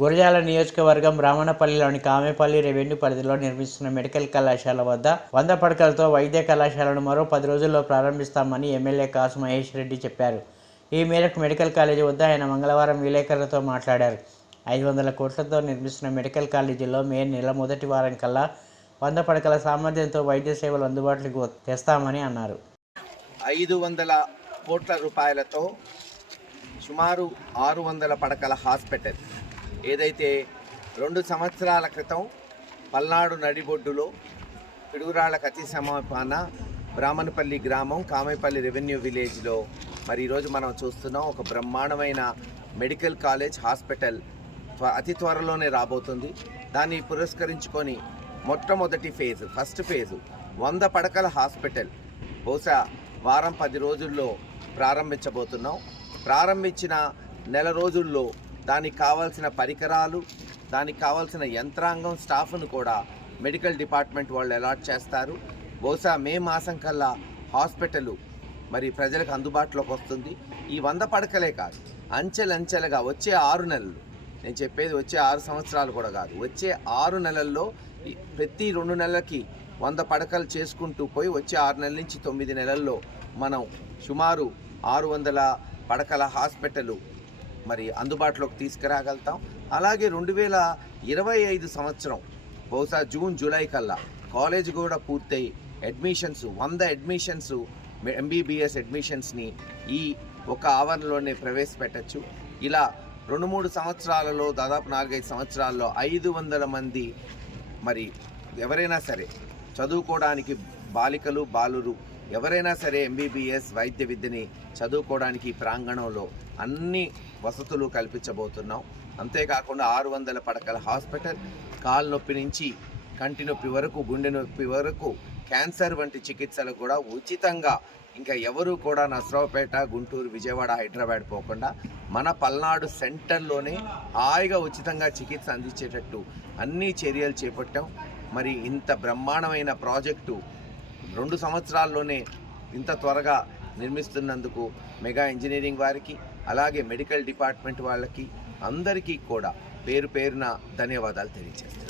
గురజాల నియోజకవర్గం రామణపల్లిలోని కామేపల్లి రెవెన్యూ పరిధిలో నిర్మిస్తున్న మెడికల్ కళాశాల వద్ద వంద పడకలతో వైద్య కళాశాలను మరో పది రోజుల్లో ప్రారంభిస్తామని ఎమ్మెల్యే కాసు మహేష్ రెడ్డి చెప్పారు. ఈ మేరకు మెడికల్ కాలేజీ వద్ద ఆయన మంగళవారం విలేకరులతో మాట్లాడారు. ఐదు వందల కోట్లతో నిర్మిస్తున్న మెడికల్ కాలేజీలో మే నెల మొదటి వారం కల్లా వంద పడకల సామర్థ్యంతో వైద్య సేవలు అందుబాటులోకి తెస్తామని అన్నారు. ఐదు వందల కోట్ల రూపాయలతో సుమారు ఆరు వందల పడకల హాస్పిటల్ ఏదైతే రెండు సంవత్సరాల క్రితం పల్నాడు నడిబొడ్డులో పిడుగురాళ్ళకు అతి సమీపాన బ్రాహ్మణపల్లి గ్రామం కామేపల్లి రెవెన్యూ విలేజ్లో మరి ఈరోజు మనం చూస్తున్నాం. ఒక బ్రహ్మాండమైన మెడికల్ కాలేజ్ హాస్పిటల్ త్వ- అతి త్వరలోనే రాబోతుంది. దాన్ని పురస్కరించుకొని మొట్టమొదటి ఫేజ్ ఫస్ట్ ఫేజ్ వంద పడకల హాస్పిటల్ బహుశా వారం పది రోజుల్లో ప్రారంభించబోతున్నాం. ప్రారంభించిన నెల రోజుల్లో దానికి కావాల్సిన పరికరాలు దానికి కావాల్సిన యంత్రాంగం స్టాఫ్ను కూడా మెడికల్ డిపార్ట్మెంట్ వాళ్ళు అలాట్ చేస్తారు. బహుశా మే మాసం కల్లా హాస్పిటల్ మరి ప్రజలకు అందుబాటులోకి వస్తుంది. ఈ వంద పడకలే కాదు అంచెలంచెలుగా వచ్చే ఆరు నెలలు. నేను చెప్పేది వచ్చే ఆరు సంవత్సరాలు కూడా కాదు వచ్చే ఆరు నెలల్లో ప్రతి రెండు నెలలకి వంద పడకలు చేసుకుంటూ పోయి వచ్చే ఆరు నెలల నుంచి తొమ్మిది నెలల్లో మనం సుమారు ఆరు వందల పడకల హాస్పిటల్ మరి అందుబాటులోకి తీసుకురాగలుగుతాం. అలాగే రెండు వేల ఇరవై ఐదు సంవత్సరం బహుశా జూన్ జూలై కల్లా కాలేజ్ కూడా పూర్తయి అడ్మిషన్స్ వంద అడ్మిషన్స్ ఎంబీబీఎస్ అడ్మిషన్స్ని ఈ ఒక ఆవరణలోనే ప్రవేశపెట్టచ్చు. ఇలా రెండు మూడు సంవత్సరాలలో దాదాపు నాలుగైదు సంవత్సరాల్లో ఐదు వందల మంది మరి ఎవరైనా సరే చదువుకోవడానికి బాలికలు బాలురు ఎవరైనా సరే ఎంబీబీఎస్ వైద్య విద్యని చదువుకోవడానికి ప్రాంగణంలో అన్ని వసతులు కల్పించబోతున్నాం. అంతేకాకుండా ఆరు వందల పడకల హాస్పిటల్ కాలు నొప్పి నుంచి కంటి నొప్పి వరకు గుండె నొప్పి వరకు క్యాన్సర్ వంటి చికిత్సలు కూడా ఉచితంగా ఇంకా ఎవరు కూడా నసరావుపేట గుంటూరు విజయవాడ హైదరాబాద్ పోకుండా మన పల్నాడు సెంటర్లోనే హాయిగా ఉచితంగా చికిత్స అందించేటట్టు అన్ని చర్యలు చేపట్టాం. మరి ఇంత బ్రహ్మాండమైన ప్రాజెక్టు రెండు సంవత్సరాల్లోనే ఇంత త్వరగా నిర్మిస్తున్నందుకు మెగా ఇంజనీరింగ్ వారికి అలాగే మెడికల్ డిపార్ట్మెంట్ వాళ్ళకి అందరికీ కూడా పేరు పేరున ధన్యవాదాలు తెలియజేస్తాను